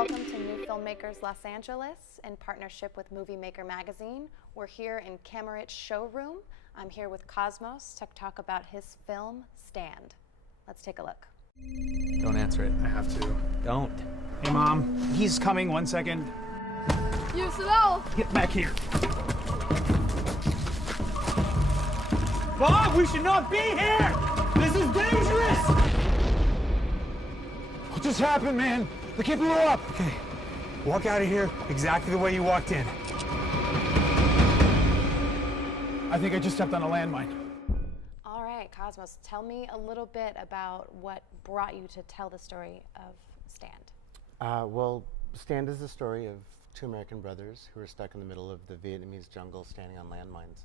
Welcome to NewFilmmakers Los Angeles in partnership with Movie Maker magazine. We're here in Kamerit's showroom. I'm here with Cosmos to talk about his film, Stand. Let's take a look. Don't answer it. I have to. Don't. Hey, Mom. He's coming. 1 second. You slow. Get back here. Bob, we should not be here! This is dangerous! What just happened, man? The kid blew up. Okay, walk out of here exactly the way you walked in. I think I just stepped on a landmine. All right, Cosmos, tell me a little bit about what brought you to tell the story of Stand. Well, Stand is the story of two American brothers who are stuck in the middle of the Vietnamese jungle standing on landmines.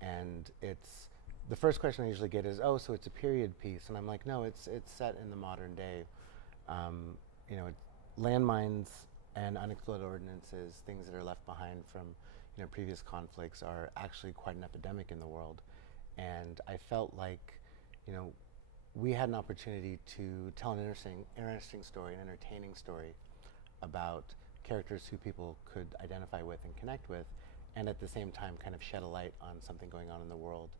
And it's, the first question I usually get is, oh, so it's a period piece. And I'm like, no, it's set in the modern day. You know, landmines and unexploded ordnances, things that are left behind from, you know, previous conflicts, are actually quite an epidemic in the world. And I felt like, you know, we had an opportunity to tell an interesting story, an entertaining story about characters who people could identify with and connect with, and at the same time kind of shed a light on something going on in the world.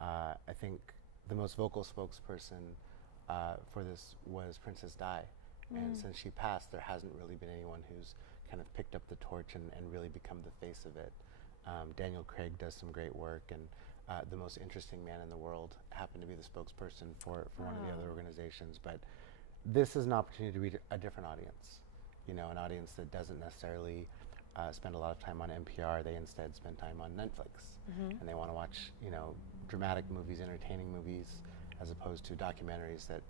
I think the most vocal spokesperson for this was Princess Di. And since she passed, there hasn't really been anyone who's kind of picked up the torch and really become the face of it. Daniel Craig does some great work, and the most interesting man in the world happened to be the spokesperson for one of the other organizations. But this is an opportunity to reach a different audience, you know, an audience that doesn't necessarily spend a lot of time on NPR. They instead spend time on Netflix, and they want to watch, you know, dramatic movies, entertaining movies, as opposed to documentaries that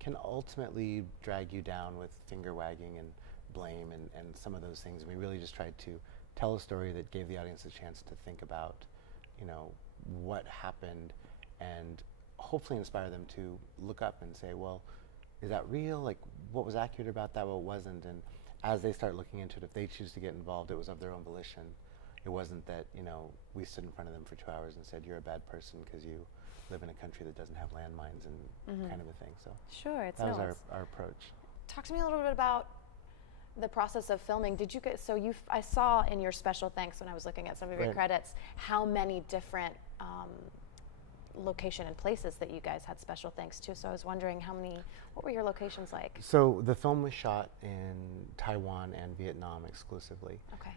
can ultimately drag you down with finger wagging and blame and some of those things. We really just tried to tell a story that gave the audience a chance to think about, you know, what happened, and hopefully inspire them to look up and say, well, is that real? Like, what was accurate about that, what wasn't? And as they start looking into it, if they choose to get involved, it was of their own volition. It wasn't that, you know, we stood in front of them for 2 hours and said, you're a bad person because you live in a country that doesn't have landmines and kind of a thing. So Sure, it's that was our approach. Talk to me a little bit about the process of filming. Did you get, so I saw in your special thanks when I was looking at some of your credits, how many different location and places that you guys had special thanks to. So I was wondering what were your locations like? So the film was shot in Taiwan and Vietnam exclusively. Okay.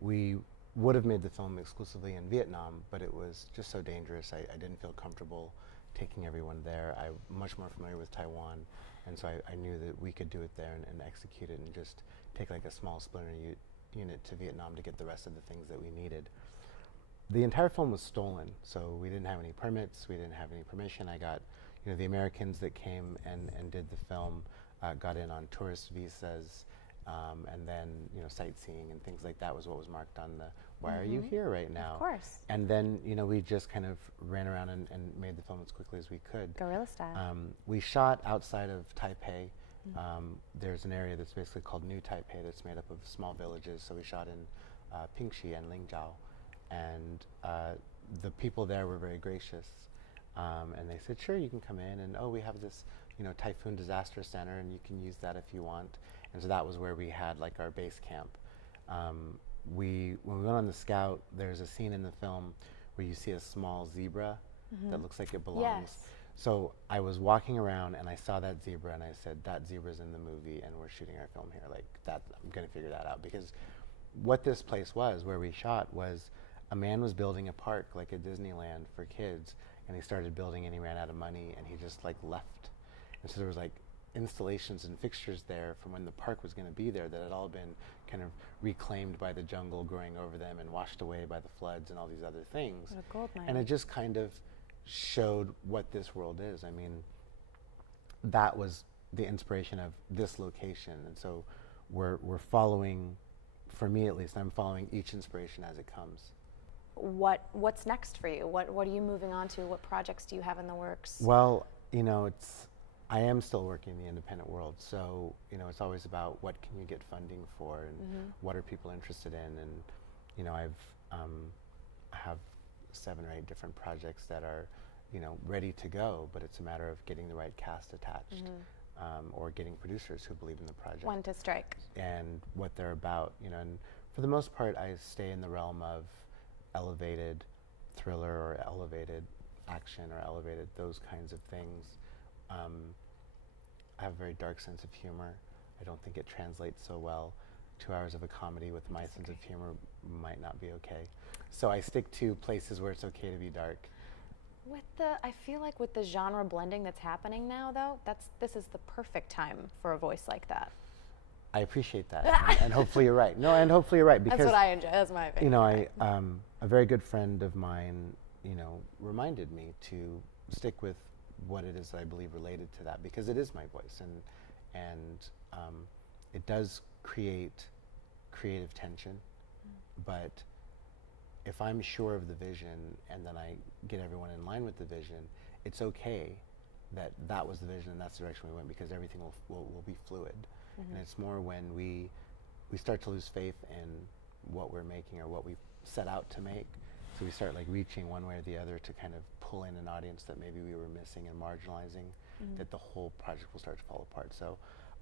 We would have made the film exclusively in Vietnam, but it was just so dangerous. I didn't feel comfortable taking everyone there. I'm much more familiar with Taiwan, and so I knew that we could do it there and execute it and just take like a small splinter unit to Vietnam to get the rest of the things that we needed. The entire film was stolen, so we didn't have any permits, we didn't have any permission. I got, you know, the Americans that came and did the film got in on tourist visas, and then, you know, sightseeing and things like that was what was marked on the, why are you here right now? Of course. And then, you know, we just kind of ran around and made the film as quickly as we could. Guerrilla style. We shot outside of Taipei. There's an area that's basically called New Taipei that's made up of small villages. So we shot in Pingxi and Lingzhou. And the people there were very gracious. And they said, sure, you can come in. And, oh, we have this, you know, typhoon disaster center, and you can use that if you want. And so that was where we had like our base camp. When we went on the scout, there's a scene in the film where you see a small zebra that looks like it belongs. Yes. So I was walking around and I saw that zebra and I said, that zebra's in the movie and we're shooting our film here. Like that, I'm gonna figure that out, because what this place was, where we shot, was a man was building a park like a Disneyland for kids, and he started building and he ran out of money and he just like left. And so there was like installations and fixtures there from when the park was going to be there that had all been kind of reclaimed by the jungle growing over them and washed away by the floods and all these other things. What a gold mine. And it just kind of showed what this world is. I mean, that was the inspiration of this location. And so we're following, for me at least, I'm following each inspiration as it comes. What's next for you? What are you moving on to? What projects do you have in the works? Well, you know, I am still working in the independent world, so, you know, it's always about what can you get funding for and what are people interested in. And, you know, I have 7 or 8 different projects that are, you know, ready to go, but it's a matter of getting the right cast attached. or getting producers who believe in the project. When to strike. And what they're about, you know, and for the most part, I stay in the realm of elevated thriller or elevated action or elevated those kinds of things. I have a very dark sense of humor. I don't think it translates so well. 2 hours of a comedy with my sense of humor might not be okay. So I stick to places where it's okay to be dark. I feel like with the genre blending that's happening now, though, this is the perfect time for a voice like that. I appreciate that, and hopefully you're right. No, and hopefully you're right, because that's what I enjoy. That's my opinion. you know, a very good friend of mine, you know, reminded me to stick with what it is that I believe related to that, because it is my voice, and it does create creative tension, but if I'm sure of the vision and then I get everyone in line with the vision, it's okay that that was the vision and that's the direction we went, because everything will be fluid. And it's more when we start to lose faith in what we're making or what we set out to make. So we start like reaching one way or the other to kind of pull in an audience that maybe we were missing and marginalizing, that the whole project will start to fall apart. So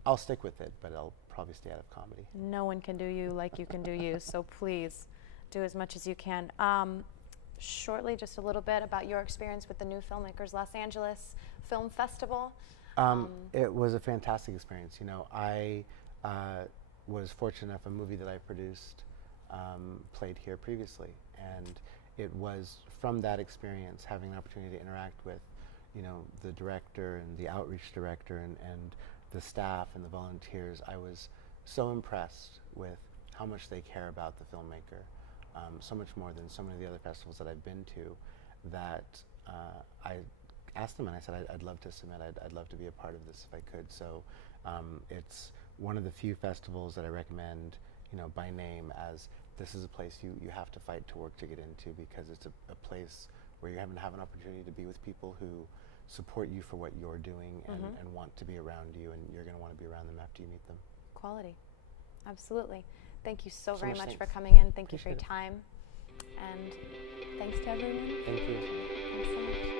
I'll stick with it, but I'll probably stay out of comedy. No one can do you like you can do you, so please do as much as you can. Shortly, just a little bit about your experience with the NewFilmmakers Los Angeles Film Festival. It was a fantastic experience. You know, I was fortunate enough, a movie that I produced played here previously, and it was from that experience, having an opportunity to interact with, you know, the director and the outreach director and the staff and the volunteers. I was so impressed with how much they care about the filmmaker, so much more than so many of the other festivals that I've been to, that I asked them and I said, I'd love to submit, I'd love to be a part of this if I could. So it's one of the few festivals that I recommend, you know, by name, as this is a place you have to fight to work to get into, because it's a place where you're having to have an opportunity to be with people who support you for what you're doing and want to be around you, and you're going to want to be around them after you meet them. Quality. Absolutely. Thank you so very much for thanks. coming in. Thank you for your Appreciate it. time. And thanks to everyone. Thank you. Thanks so much.